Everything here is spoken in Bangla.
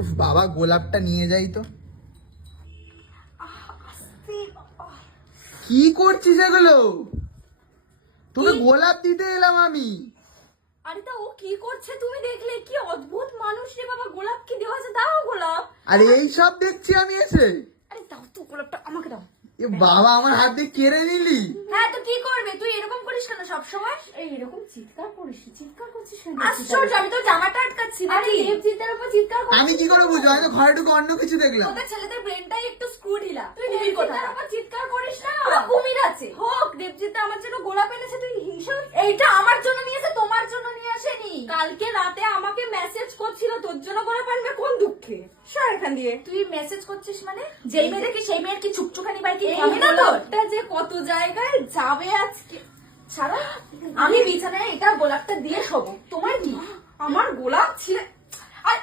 উফ বাবা, গোলাপটা নিয়ে যাই তো। কি করছিস এগুলো? তোকে গোলাপ দিতে এলাম আমি। আরে তা ও কি করছে তুমি দেখলে? কি অদ্ভুত মানুষ রে বাবা, গোলাপ কি দেওয়া আছে? দাও গোলাপ। আরে এই সব দেখছি আমি এসে। আরে দাও তো গোলাপটা, আমাকে দাও। এ বাবা, আমার হাত দিয়ে কেড়ে নিলি। হ্যাঁ তো কি করবে? তুই এরকম করিস কেন সব সময়? এই এরকম চিৎকার করিস, চিৎকার করছিস কেন? আশ্চর্য, আমি তো জামাটা আটকাচ্ছি। আরে দেবজিতের উপর চিৎকার করছিস? আমি কি করে বুঝবো? আমি তো ঘরে ঢুকে অন্য কিছু দেখলাম। তোদের ছেলেদের ব্রেনটাই একটু স্ক্রু ঢিলা। তুই দেবজিতের উপর চিৎকার করিস না। কুমির আছে হোক, দেবজিৎ আমার জন্য গোলাপ এনেছে, তুই হিংসা। এইটা আমার জন্য নিয়েছে, তোমার জন্য নিয়ে আসেনি। কালকে রাতে আমাকে মেসেজ করছিল তোর জন্য গোলাপ আনবে, কোন দুঃখে? সর এখান দিয়ে। তুই মেসেজ করছিস মানে? যেই মেয়ে দেখি সেই মেয়ের কি চুকচুকানি বাই কি কমে না তোর? এটা যে কত জায়গায় যাবে আজকে। ছাড়ো, আমি বিছানায় এটা গোলাপটা দিয়ে শোবো। তোমার কি? আমার গোলাপ ছিল। আর